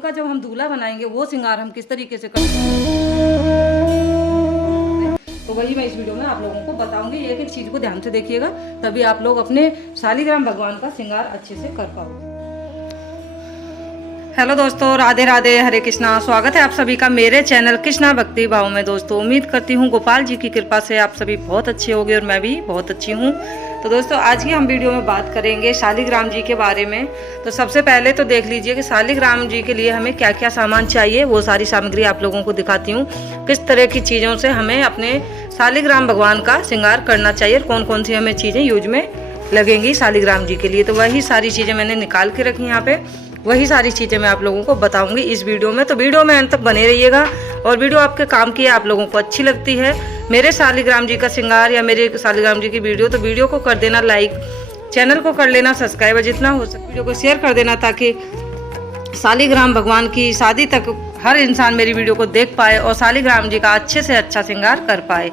उनका जब हम दूल्हा बनाएंगे वो श्रृंगार हम किस तरीके से करेंगे, तो वही मैं इस वीडियो में आप लोगों को बताऊंगी। एक एक चीज को ध्यान से देखिएगा, तभी आप लोग अपने शालिग्राम भगवान का श्रृंगार अच्छे से कर पाओगे। हेलो दोस्तों, राधे राधे, हरे कृष्णा। स्वागत है आप सभी का मेरे चैनल कृष्णा भक्ति भाव में। दोस्तों उम्मीद करती हूँ गोपाल जी की कृपा से आप सभी बहुत अच्छे होंगे और मैं भी बहुत अच्छी हूँ। तो दोस्तों आज की हम वीडियो में बात करेंगे शालिग्राम जी के बारे में। तो सबसे पहले तो देख लीजिए कि शालिग्राम जी के लिए हमें क्या क्या सामान चाहिए, वो सारी सामग्री आप लोगों को दिखाती हूँ। किस तरह की चीज़ों से हमें अपने शालिग्राम भगवान का श्रृंगार करना चाहिए और कौन कौन सी हमें चीज़ें यूज में लगेंगी शालिग्राम जी के लिए। तो वही सारी चीज़ें मैंने निकाल के रखी यहाँ पे, वही सारी चीज़ें मैं आप लोगों को बताऊंगी इस वीडियो में। तो वीडियो में अंत तक बने रहिएगा और वीडियो आपके काम की आप लोगों को अच्छी लगती है मेरे शालिग्राम जी का श्रृंगार या मेरे शालिग्राम जी की वीडियो, तो वीडियो को कर देना लाइक, चैनल को कर लेना सब्सक्राइब और जितना हो सके वीडियो को शेयर कर देना, ताकि शालिग्राम भगवान की शादी तक हर इंसान मेरी वीडियो को देख पाए और शालिग्राम जी का अच्छे से अच्छा श्रृंगार कर पाए।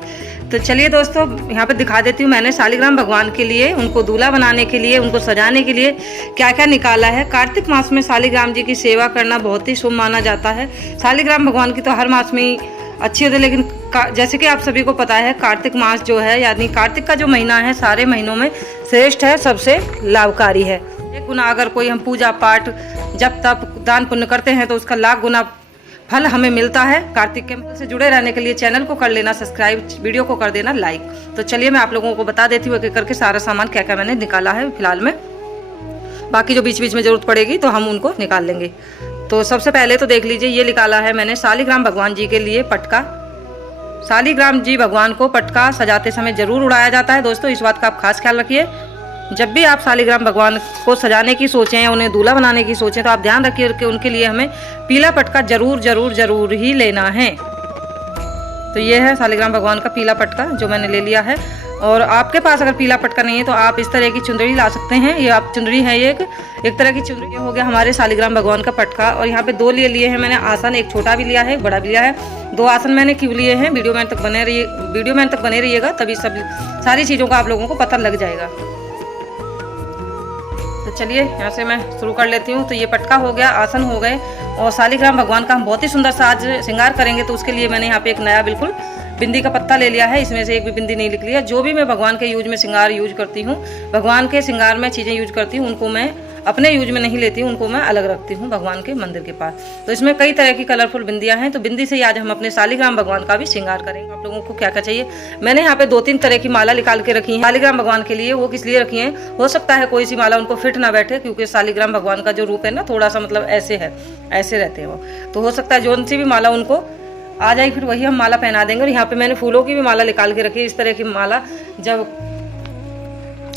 तो चलिए दोस्तों यहाँ पे दिखा देती हूँ मैंने शालिग्राम भगवान के लिए, उनको दूल्हा बनाने के लिए, उनको सजाने के लिए क्या क्या निकाला है। कार्तिक मास में शालिग्राम जी की सेवा करना बहुत ही शुभ माना जाता है। शालिग्राम भगवान की तो हर मास में ही अच्छी होती है, लेकिन जैसे कि आप सभी को पता है कार्तिक मास जो है, यानी कार्तिक का जो महीना है सारे महीनों में श्रेष्ठ है, सबसे लाभकारी है। एक गुना अगर कोई हम पूजा पाठ जब तप दान पुण्य करते हैं तो उसका लाख गुना फल हमें मिलता है। कार्तिक के से जुड़े रहने के लिए चैनल को कर लेना सब्सक्राइब, वीडियो को कर देना लाइक। तो चलिए मैं आप लोगों को बता देती हूँ एक एक करके सारा सामान क्या क्या मैंने निकाला है फिलहाल में। बाकी जो बीच बीच में जरूरत पड़ेगी तो हम उनको निकाल लेंगे। तो सबसे पहले तो देख लीजिए ये निकाला है मैंने शालिग्राम भगवान जी के लिए पटका। शालिग्राम जी भगवान को पटका सजाते समय जरूर उड़ाया जाता है दोस्तों, इस बात का आप खास ख्याल रखिए। जब भी आप शालिग्राम भगवान को सजाने की सोचें या उन्हें दूल्हा बनाने की सोचें तो आप ध्यान रखिए कि उनके लिए हमें पीला पटका जरूर जरूर जरूर ही लेना है। तो ये है शालिग्राम भगवान का पीला पटका जो मैंने ले लिया है। और आपके पास अगर पीला पटका नहीं है तो आप इस तरह की चुंदड़ी ला सकते हैं। ये आप चुंदड़ी है, ये एक तरह की चुंदड़ी हो गया हमारे शालिग्राम भगवान का पटका। और यहाँ पे दो लिए हैं मैंने आसन, एक छोटा भी लिया है एक बड़ा भी लिया है। दो आसन मैंने क्यों लिए हैं, वीडियो में तक बने रहिएगा, तभी सब सारी चीज़ों का आप लोगों को पता लग जाएगा। तो चलिए यहाँ से मैं शुरू कर लेती हूँ। तो ये पटका हो गया, आसन हो गए, और शालिग्राम भगवान का हम बहुत ही सुंदर सा आज श्रृंगार करेंगे। तो उसके लिए मैंने यहाँ पे एक नया बिल्कुल बिंदी का पत्ता ले लिया है, इसमें से एक भी बिंदी नहीं निकली है। जो भी मैं भगवान के यूज में श्रृंगार यूज करती हूँ, भगवान के श्रृंगार में चीज़ें यूज करती हूँ, उनको मैं अपने यूज में नहीं लेती हूँ, उनको मैं अलग रखती हूँ भगवान के मंदिर के पास। तो इसमें कई तरह की कलरफुल बिंदियाँ हैं। तो बिंदी से ही आज हम अपने शालिग्राम भगवान का भी श्रृंगार करेंगे। आप लोगों को क्या क्या चाहिए, मैंने यहाँ पे 2-3 तरह की माला निकाल के रखी है शालिग्राम भगवान के लिए। वो किस लिए रखी है, हो सकता है कोई सी माला उनको फिट ना बैठे, क्योंकि शालिग्राम भगवान का जो रूप है ना थोड़ा सा मतलब ऐसे है, ऐसे रहते हैं वो। तो हो सकता है जो सी भी माला उनको आ जाए फिर वही हम माला पहना देंगे। और यहाँ पे मैंने फूलों की भी माला निकाल के रखी है। इस तरह की माला जब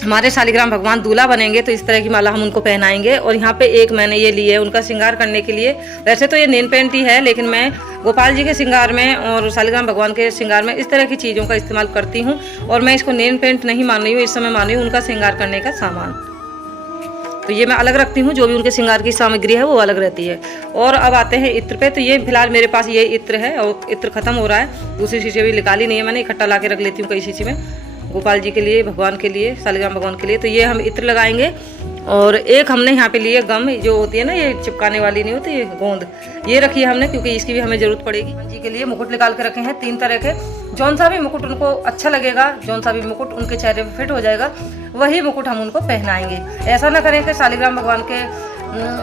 हमारे शालिग्राम भगवान दूल्हा बनेंगे तो इस तरह की माला हम उनको पहनाएंगे। और यहाँ पे एक मैंने ये ली है उनका श्रृंगार करने के लिए। वैसे तो ये नेल पेंट ही है, लेकिन मैं गोपाल जी के श्रृंगार में और शालिग्राम भगवान के श्रृंगार में इस तरह की चीज़ों का इस्तेमाल करती हूँ। और मैं इसको नेल पेंट नहीं मान रही हूँ, इस समय मान रही हूँ उनका श्रृंगार करने का सामान। तो ये मैं अलग रखती हूँ, जो भी उनके श्रृंगार की सामग्री है वो अलग रहती है। और अब आते हैं इत्र पे। तो ये फिलहाल मेरे पास ये इत्र है और इत्र खत्म हो रहा है, दूसरी शीशी भी निकाली नहीं है मैंने, इकट्ठा ला के रख लेती हूँ कई शीशी में, गोपाल जी के लिए, भगवान के लिए, शालिग्राम भगवान के लिए। तो ये हम इत्र लगाएंगे। और एक हमने यहाँ पे लिए गम, जो होती है ना ये चिपकाने वाली नहीं होती, ये गोंद, ये रखी है हमने क्योंकि इसकी भी हमें जरूरत पड़ेगी। जी के लिए मुकुट निकाल के रखे हैं 3 तरह के। जौन सा भी मुकुट उनको अच्छा लगेगा, जौन सा भी मुकुट उनके चेहरे पे फिट हो जाएगा, वही मुकुट हम उनको पहनाएंगे। ऐसा ना करें कि शालिग्राम भगवान के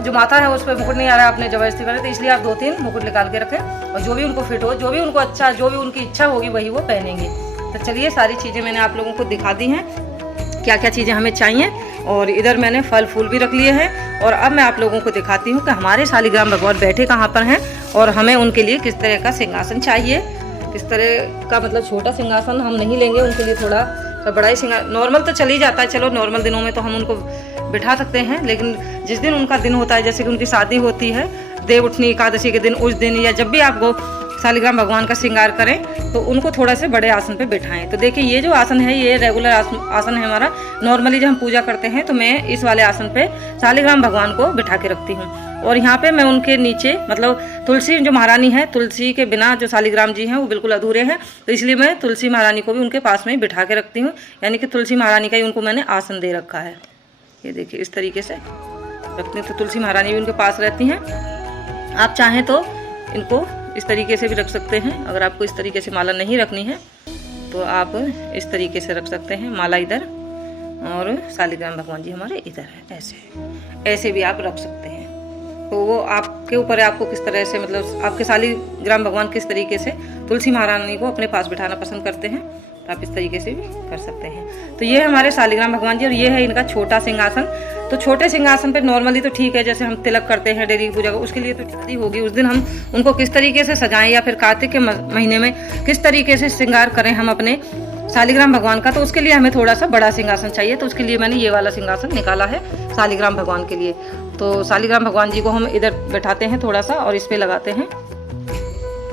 जो माथा है उस पर मुकुट नहीं आ रहा है, आपने जबरदस्ती करें। तो इसलिए आप 2-3 मुकुट निकाल के रखें और जो भी उनको फिट हो, जो भी उनको अच्छा, जो भी उनकी इच्छा होगी वही वो पहनेंगे। तो चलिए सारी चीज़ें मैंने आप लोगों को दिखा दी हैं, क्या क्या चीज़ें हमें चाहिए। और इधर मैंने फल फूल भी रख लिए हैं। और अब मैं आप लोगों को दिखाती हूँ कि हमारे शालिग्राम भगवान बैठे कहाँ पर हैं और हमें उनके लिए किस तरह का सिंहासन चाहिए। किस तरह का, मतलब छोटा सिंहासन हम नहीं लेंगे, उनके लिए थोड़ा सा बड़ा ही सिंहासन। नॉर्मल तो चल ही जाता है, चलो नॉर्मल दिनों में तो हम उनको बिठा सकते हैं, लेकिन जिस दिन उनका दिन होता है, जैसे कि उनकी शादी होती है देवउठनी एकादशी के दिन, उस दिन या जब भी आपको शालिग्राम भगवान का श्रृंगार करें तो उनको थोड़ा से बड़े आसन पे बिठाएं। तो देखिए ये जो आसन है ये रेगुलर आसन है हमारा। नॉर्मली जब हम पूजा करते हैं तो मैं इस वाले आसन पे शालिग्राम भगवान को बिठा के रखती हूँ। और यहाँ पे मैं उनके नीचे, मतलब तुलसी जो महारानी है, तुलसी के बिना जो शालिग्राम जी हैं वो बिल्कुल अधूरे हैं, तो इसलिए मैं तुलसी महारानी को भी उनके पास में ही बिठा के रखती हूँ। यानी कि तुलसी महारानी का ही उनको मैंने आसन दे रखा है। ये देखिए इस तरीके से रखते हैं, तो तुलसी महारानी भी उनके पास रहती हैं। आप चाहें तो इनको इस तरीके से भी रख सकते हैं। अगर आपको इस तरीके से माला नहीं रखनी है तो आप इस तरीके से रख सकते हैं, माला इधर और शालिग्राम भगवान जी हमारे इधर है, ऐसे भी आप रख सकते हैं। तो वो आपके ऊपर है, आपको किस तरह से, मतलब आपके शालिग्राम भगवान किस तरीके से तुलसी महारानी को अपने पास बिठाना पसंद करते हैं, तो आप इस तरीके से भी कर सकते हैं। तो ये है हमारे शालिग्राम भगवान जी और ये है इनका छोटा सिंहासन। तो छोटे सिंहासन पे नॉर्मली तो ठीक है, जैसे हम तिलक करते हैं डेली पूजा को, उसके लिए तो शादी होगी उस दिन हम उनको किस तरीके से सजाएं या फिर कार्तिक के महीने में किस तरीके से श्रृंगार करें हम अपने शालिग्राम भगवान का, तो उसके लिए हमें थोड़ा सा बड़ा सिंहासन चाहिए। तो उसके लिए मैंने ये वाला सिंहासन निकाला है शालिग्राम भगवान के लिए। तो शालिग्राम भगवान जी को हम इधर बैठाते हैं थोड़ा सा और इस पे लगाते हैं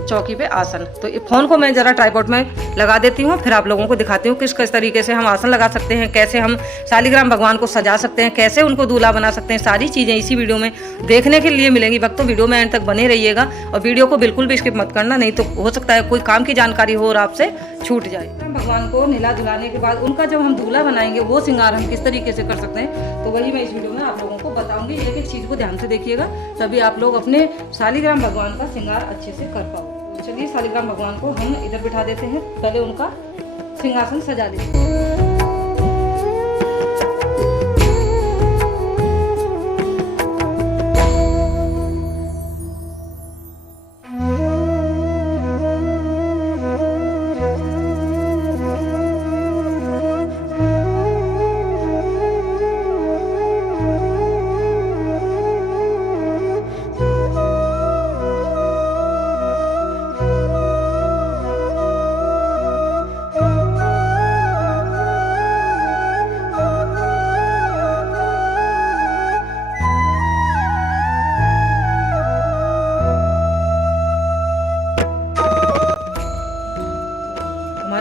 चौकी पे आसन। तो फोन को मैं जरा ट्राइपॉड में लगा देती हूँ, फिर आप लोगों को दिखाती हूँ किस तरीके से हम आसन लगा सकते हैं, कैसे हम शालिग्राम भगवान को सजा सकते हैं, कैसे उनको दूल्हा बना सकते हैं। सारी चीज़ें इसी वीडियो में देखने के लिए मिलेंगी। वक्त तो वीडियो में एंड तक बने रहिएगा और वीडियो को बिल्कुल भी स्किप मत करना, नहीं तो हो सकता है कोई काम की जानकारी हो और आपसे छूट जाए। भगवान को नीला धुलाने के बाद उनका जब हम दूल्हा बनाएंगे वो श्रृंगार हम किस तरीके से कर सकते हैं, तो वही मैं इस वीडियो में आप लोगों को बताऊंगी। एक एक चीज़ को ध्यान से देखिएगा, तभी आप लोग अपने शालिग्राम भगवान का श्रृंगार अच्छे से कर पाओ। चलिए शालिग्राम भगवान को हम इधर बिठा देते हैं, पहले उनका सिंहासन सजा देते हैं।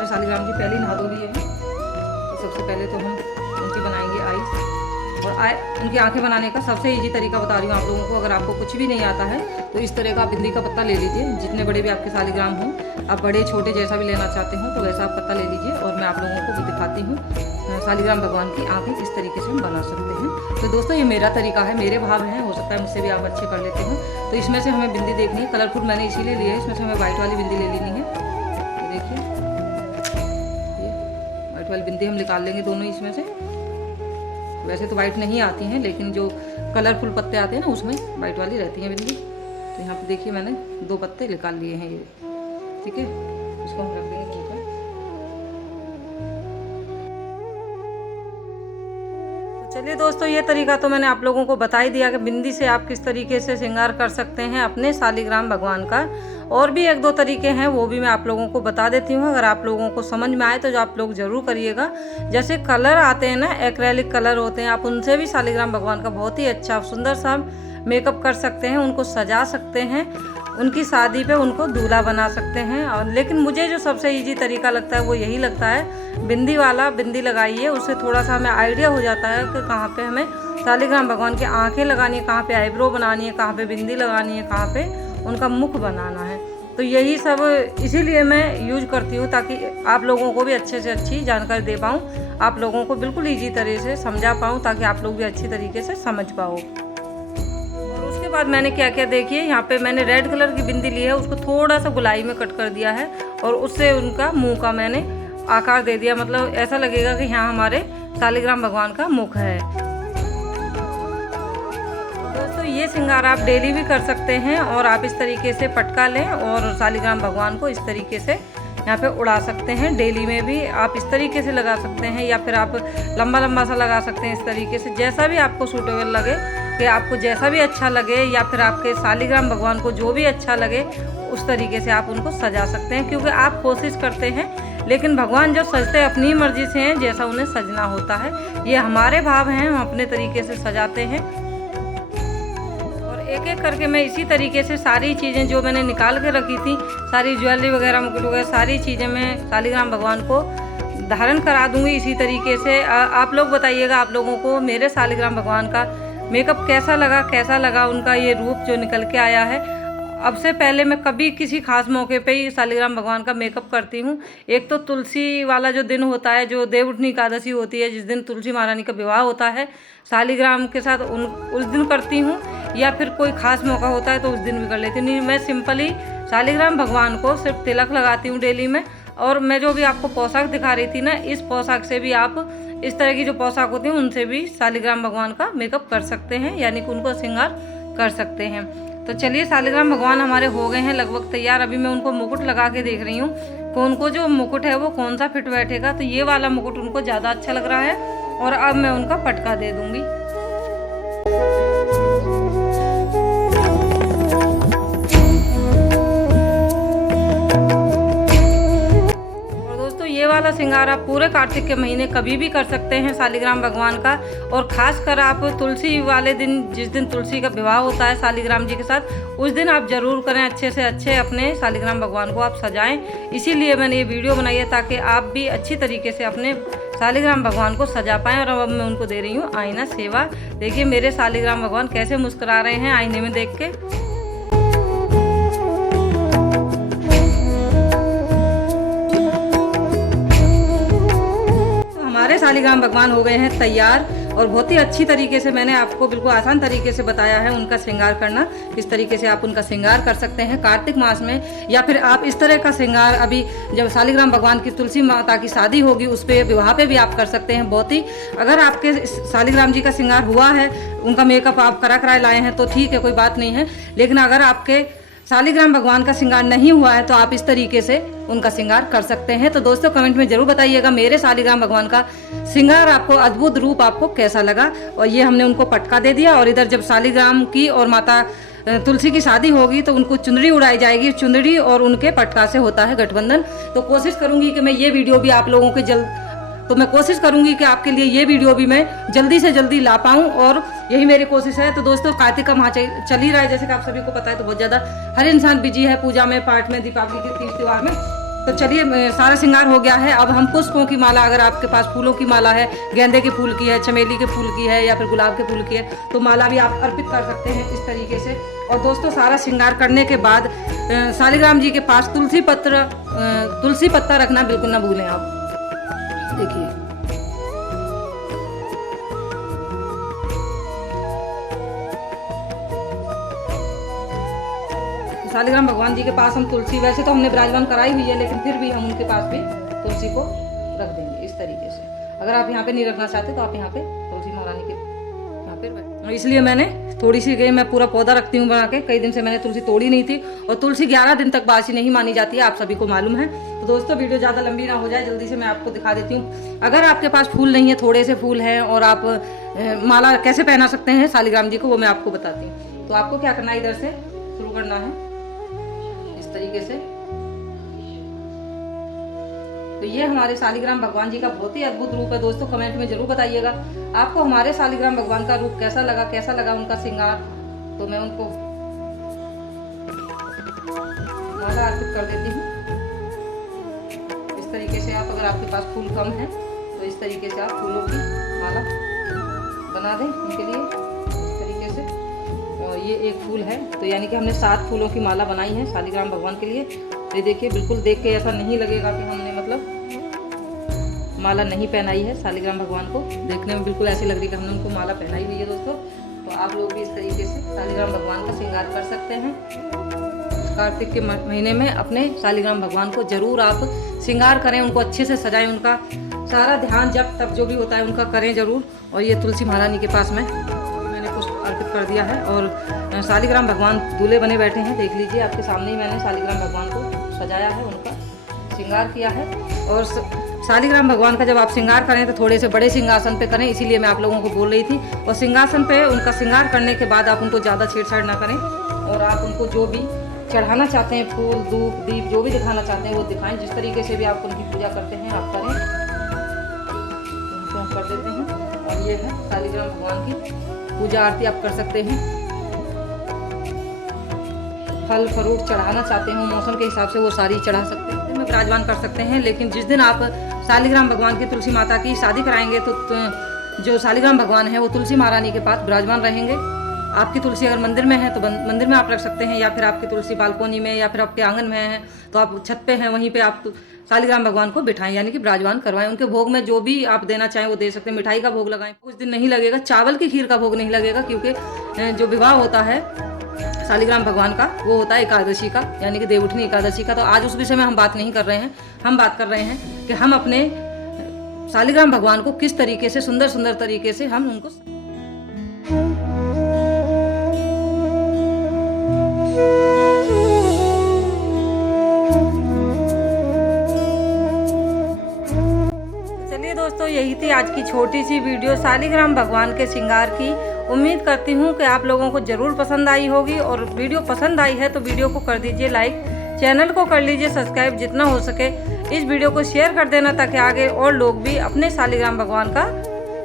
शालिग्राम जी पहले नहा धो लिए हैं, तो सबसे पहले तो हम उनकी बनाएंगे आईज। और उनकी आंखें बनाने का सबसे इजी तरीका बता रही हूँ आप लोगों को। अगर आपको कुछ भी नहीं आता है तो इस तरह का बिंदी का पत्ता ले लीजिए, जितने बड़े भी आपके शालिग्राम हों, आप बड़े छोटे जैसा भी लेना चाहते हो तो वैसा आप पत्ता ले लीजिए। और मैं आप लोगों को भी दिखाती हूँ शालिग्राम भगवान की आंखें किस तरीके से हम बना सकते हैं। तो दोस्तों ये मेरा तरीका है, मेरे भाव हैं, हो सकता है मुझसे भी आप अच्छे कर लेते हो। तो इसमें से हमें बिंदी देखनी है, कलरफुल मैंने इसीलिए लिया है, इसमें से हमें व्हाइट वाली बिंदी ले लेनी है। देखिए व्हाइट वाली बिंदी हम निकाल लेंगे दोनों इसमें से। वैसे तो वाइट नहीं आती हैं, लेकिन जो कलरफुल पत्ते आते हैं ना उसमें वाइट वाली रहती हैं बिंदी। तो यहाँ पे देखिए मैंने 2 पत्ते निकाल लिए हैं ये, ठीक है। इसको हम रख देंगे ऊपर। तो चलिए दोस्तों ये तरीका तो मैंने आप लोगों को बता ही दिया कि बिंदी से आप किस तरीके से श्रृंगार कर सकते हैं अपने शालिग्राम भगवान का। और भी 1-2 तरीके हैं, वो भी मैं आप लोगों को बता देती हूँ। अगर आप लोगों को समझ में आए तो जो आप लोग ज़रूर करिएगा। जैसे कलर आते हैं ना, एक्रेलिक कलर होते हैं, आप उनसे भी शालिग्राम भगवान का बहुत ही अच्छा सुंदर सा मेकअप कर सकते हैं, उनको सजा सकते हैं, उनकी शादी पे उनको दूल्हा बना सकते हैं। और लेकिन मुझे जो सबसे ईजी तरीका लगता है वो यही लगता है, बिंदी वाला। बिंदी लगाइए, उससे थोड़ा सा हमें आइडिया हो जाता है कि कहाँ पे हमें शालिग्राम भगवान की आंखें लगानी है, कहाँ पे आईब्रो बनानी है, कहाँ पे बिंदी लगानी है, कहाँ पे उनका मुख बनाना है। तो यही सब इसीलिए मैं यूज करती हूँ, ताकि आप लोगों को भी अच्छे से अच्छी जानकारी दे पाऊँ, आप लोगों को बिल्कुल ईजी तरह से समझा पाऊँ, ताकि आप लोग भी अच्छी तरीके से समझ पाओ। और उसके बाद मैंने क्या किया, देखिए यहाँ पे मैंने रेड कलर की बिंदी ली है, उसको थोड़ा सा गुलाई में कट कर दिया है और उससे उनका मुँह का मैंने आकार दे दिया। मतलब ऐसा लगेगा कि यहाँ हमारे शालिग्राम भगवान का मुख है। दोस्तों ये श्रृंगार आप डेली भी कर सकते हैं और आप इस तरीके से पटका लें और शालिग्राम भगवान को इस तरीके से यहाँ पे उड़ा सकते हैं। डेली में भी आप इस तरीके से लगा सकते हैं, या फिर आप लंबा लंबा सा लगा सकते हैं इस तरीके से, जैसा भी आपको सूटेबल लगे, कि आपको जैसा भी अच्छा लगे, या फिर आपके शालिग्राम भगवान को जो भी अच्छा लगे उस तरीके से आप उनको सजा सकते हैं। क्योंकि आप कोशिश करते हैं, लेकिन भगवान जो सजते अपनी मर्जी से हैं, जैसा उन्हें सजना होता है। ये हमारे भाव हैं, हम अपने तरीके से सजाते हैं। एक एक करके मैं इसी तरीके से सारी चीज़ें जो मैंने निकाल के रखी थी, सारी ज्वेलरी वगैरह मुकुट वगैरह सारी चीज़ें मैं शालिग्राम भगवान को धारण करा दूंगी इसी तरीके से। आप लोग बताइएगा आप लोगों को मेरे शालिग्राम भगवान का मेकअप कैसा लगा उनका ये रूप जो निकल के आया है। अब से पहले मैं कभी किसी खास मौके पे ही शालिग्राम भगवान का मेकअप करती हूँ। एक तो तुलसी वाला जो दिन होता है, जो देवउठनी एकादशी होती है, जिस दिन तुलसी महारानी का विवाह होता है, शालिग्राम के साथ उस दिन करती हूँ, या फिर कोई खास मौका होता है तो उस दिन भी कर लेती हूँ। नहीं, मैं सिंपली शालिग्राम भगवान को सिर्फ तिलक लगाती हूँ डेली में। और मैं जो भी आपको पोशाक दिखा रही थी ना, इस पोशाक से भी आप, इस तरह की जो पोशाक होती हैं उनसे भी शालिग्राम भगवान का मेकअप कर सकते हैं, यानी कि उनको श्रृंगार कर सकते हैं। तो चलिए, शालिग्राम भगवान हमारे हो गए हैं लगभग तैयार। अभी मैं उनको मुकुट लगा के देख रही हूँ कि उनको जो मुकुट है वो कौन सा फिट बैठेगा। तो ये वाला मुकुट उनको ज़्यादा अच्छा लग रहा है, और अब मैं उनका पटका दे दूँगी। ये वाला श्रृंगार आप पूरे कार्तिक के महीने कभी भी कर सकते हैं शालिग्राम भगवान का। और खासकर आप तुलसी वाले दिन, जिस दिन तुलसी का विवाह होता है शालिग्राम जी के साथ, उस दिन आप जरूर करें। अच्छे से अच्छे अपने शालिग्राम भगवान को आप सजाएं। इसीलिए मैंने ये वीडियो बनाई है, ताकि आप भी अच्छी तरीके से अपने शालिग्राम भगवान को सजा पाएँ। और अब मैं उनको दे रही हूँ आईना सेवा। देखिए मेरे शालिग्राम भगवान कैसे मुस्कुरा रहे हैं आईने में देख के। शालिग्राम भगवान हो गए हैं तैयार, और बहुत ही अच्छी तरीके से मैंने आपको बिल्कुल आसान तरीके से बताया है उनका श्रृंगार करना, किस तरीके से आप उनका श्रृंगार कर सकते हैं कार्तिक मास में। या फिर आप इस तरह का श्रृंगार अभी जब शालिग्राम भगवान की तुलसी माता की शादी होगी उस पे, विवाह पे भी आप कर सकते हैं। बहुत ही, अगर आपके शालिग्राम जी का श्रृंगार हुआ है, उनका मेकअप आप करा कराए लाए हैं तो ठीक है, कोई बात नहीं है। लेकिन अगर आपके शालिग्राम भगवान का श्रृंगार नहीं हुआ है तो आप इस तरीके से उनका श्रृंगार कर सकते हैं। तो दोस्तों कमेंट में जरूर बताइएगा मेरे शालिग्राम भगवान का श्रृंगार आपको, अद्भुत रूप आपको कैसा लगा। और ये हमने उनको पटका दे दिया, और इधर जब शालिग्राम की और माता तुलसी की शादी होगी तो उनको चुनरी उड़ाई जाएगी। चुनरी और उनके पटका से होता है गठबंधन। तो कोशिश करूंगी कि मैं ये वीडियो भी आप लोगों के मैं कोशिश करूंगी कि आपके लिए ये वीडियो भी मैं जल्दी से जल्दी ला पाऊं, और यही मेरी कोशिश है। तो दोस्तों कार्तिक का माह चल ही रहा है, जैसे कि आप सभी को पता है। तो बहुत ज़्यादा हर इंसान बिजी है पूजा में, पाठ में, दीपावली के तीज त्योहार में। तो चलिए, सारा श्रृंगार हो गया है। अब हम पुष्पों की माला, अगर आपके पास फूलों की माला है, गेंदे के फूल की है, चमेली के फूल की है, या फिर गुलाब के फूल की है, तो माला भी आप अर्पित कर सकते हैं इस तरीके से। और दोस्तों सारा श्रृंगार करने के बाद शालिग्राम जी के पास तुलसी पत्ता रखना बिल्कुल ना भूलें आप। देखिए शालिग्राम भगवान जी के पास हम तुलसी, वैसे तो हमने विराजमान कराई हुई है, लेकिन फिर भी हम उनके पास भी तुलसी को रख देंगे इस तरीके से। अगर आप यहाँ पे नहीं रखना चाहते तो आप यहाँ पे तुलसी महारानी के यहाँ पे, इसलिए मैंने थोड़ी सी गई, मैं पूरा पौधा रखती हूँ बना के। कई दिन से मैंने तुलसी तोड़ी नहीं थी, और तुलसी 11 दिन तक बासी नहीं मानी जाती है, आप सभी को मालूम है। तो दोस्तों वीडियो ज़्यादा लंबी ना हो जाए, जल्दी से मैं आपको दिखा देती हूँ। अगर आपके पास फूल नहीं है, थोड़े से फूल हैं, और आप माला कैसे पहना सकते हैं शालिग्राम जी को, वो मैं आपको बताती हूँ। तो आपको क्या करना है, इधर से शुरू करना है इस तरीके से। तो ये हमारे शालिग्राम भगवान जी का बहुत ही अद्भुत रूप है। दोस्तों कमेंट में जरूर बताइएगा आपको हमारे शालिग्राम भगवान का रूप कैसा लगा उनका श्रृंगार। तो मैं उनको माला अर्पित कर देती हूँ इस तरीके से। आप, अगर आपके पास फूल कम है तो इस तरीके से आप फूलों की माला बना दें उनके लिए इस तरीके से। और ये एक फूल है, तो यानी कि हमने 7 फूलों की माला बनाई है शालिग्राम भगवान के लिए। ये देखिए, बिल्कुल देख के ऐसा नहीं लगेगा कि हमने मतलब माला नहीं पहनाई है शालिग्राम भगवान को। देखने में बिल्कुल ऐसी लग रही है कि हमने उनको माला पहनाई हुई है दोस्तों। तो आप लोग भी इस तरीके से शालिग्राम भगवान का श्रृंगार कर सकते हैं। कार्तिक के महीने में अपने शालिग्राम भगवान को जरूर आप श्रृंगार करें, उनको अच्छे से सजाएं, उनका सारा ध्यान जब तब जो भी होता है उनका करें जरूर। और ये तुलसी महारानी के पास मैंने पुष्प अर्पित कर दिया है, और शालिग्राम भगवान दूल्हे बने बैठे हैं। देख लीजिए, आपके सामने ही मैंने शालिग्राम भगवान को सजाया है, उनका श्रृंगार किया है। और शालिग्राम भगवान का जब आप श्रृंगार करें तो थोड़े से बड़े सिंहासन पे करें, इसीलिए मैं आप लोगों को बोल रही थी। और सिंहासन पे उनका श्रृंगार करने के बाद आप उनको ज़्यादा छेड़छाड़ ना करें, और आप उनको जो भी चढ़ाना चाहते हैं, फूल, धूप, दीप, जो भी दिखाना चाहते हैं वो दिखाएं। जिस तरीके से भी आप उनकी पूजा करते हैं आप करें, उनको हम कर देते हैं। और ये है शालिग्राम भगवान की पूजा आरती आप कर सकते हैं। फल फ्रूट चढ़ाना चाहते हो मौसम के हिसाब से वो सारी चढ़ा सकते हैं, में विराजमान कर सकते हैं। लेकिन जिस दिन आप शालिग्राम भगवान की तुलसी माता की शादी कराएंगे तो जो शालिग्राम भगवान है वो तुलसी महारानी के पास विराजमान रहेंगे आपकी तुलसी अगर मंदिर में है तो मंदिर में आप रख सकते हैं, या फिर आपकी तुलसी बालकोनी में या फिर आपके आंगन में है तो आप छत पे हैं वहीं पे आप शालिग्राम भगवान को बिठाएं, यानी कि विराजमान करवाएं। उनके भोग में जो भी आप देना चाहें वो दे सकते हैं। मिठाई का भोग लगाएं, कुछ दिन नहीं लगेगा, चावल की खीर का भोग नहीं लगेगा, क्योंकि जो विवाह होता है शालिग्राम भगवान का वो होता है एकादशी का, यानी कि देवउठनी एकादशी का। तो आज उस विषय में हम बात नहीं कर रहे हैं, हम बात कर रहे हैं कि हम अपने शालिग्राम भगवान को किस तरीके से सुंदर सुंदर तरीके से हम उनको दोस्तों, यही थी आज की छोटी सी वीडियो शालिग्राम भगवान के श्रृंगार की। उम्मीद करती हूँ कि आप लोगों को ज़रूर पसंद आई होगी, और वीडियो पसंद आई है तो वीडियो को कर दीजिए लाइक, चैनल को कर लीजिए सब्सक्राइब, जितना हो सके इस वीडियो को शेयर कर देना ताकि आगे और लोग भी अपने शालिग्राम भगवान का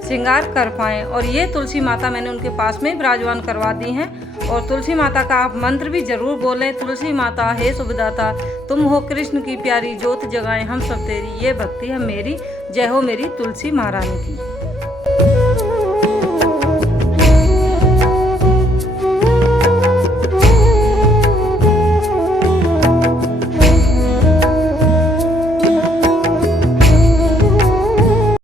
श्रृंगार कर पाएँ। और ये तुलसी माता मैंने उनके पास में विराजमान करवा दी हैं, और तुलसी माता का आप मंत्र भी जरूर बोलें। तुलसी माता हे सुभदाता, तुम हो कृष्ण की प्यारी, ज्योत जगाएं हम सब तेरी, ये भक्ति है मेरी, जय हो मेरी तुलसी महारानी की।